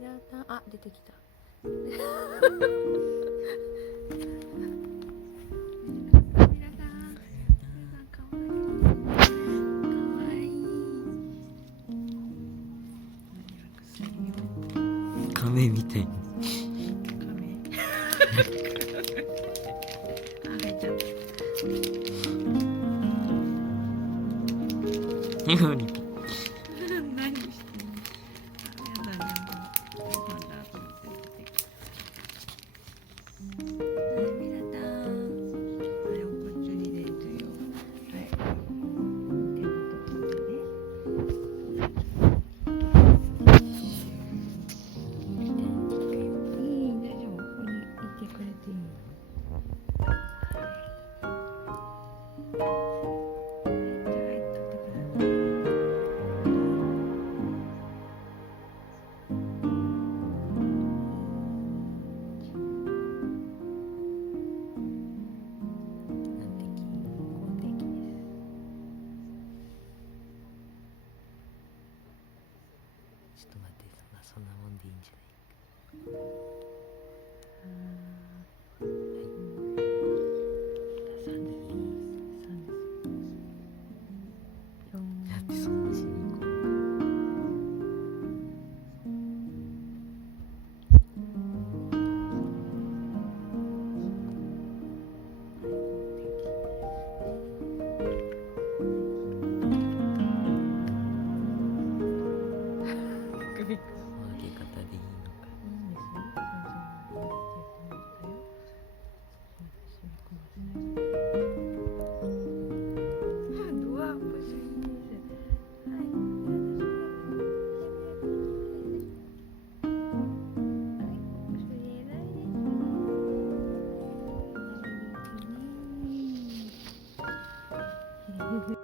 やだ、あ、出てきた。亀みたいに。あ、入っちゃった。今に何してんの。あ、やだ、なんかご飯だと思って出てきた。はい、皆さん。はい、おこっちにですよ。はい。手元取ってね。いい、大丈夫。ここにいてくれていい。じゃあ、はい、取ってください。難敵、好敵です。ちょっと待って、そんなもんでいいんじゃない。だってそんなしに行こう。首か。分け方でいいのか。いいんですよ。そうそう。染み込ませない。ドアップするんです。はい。あ、すぎ。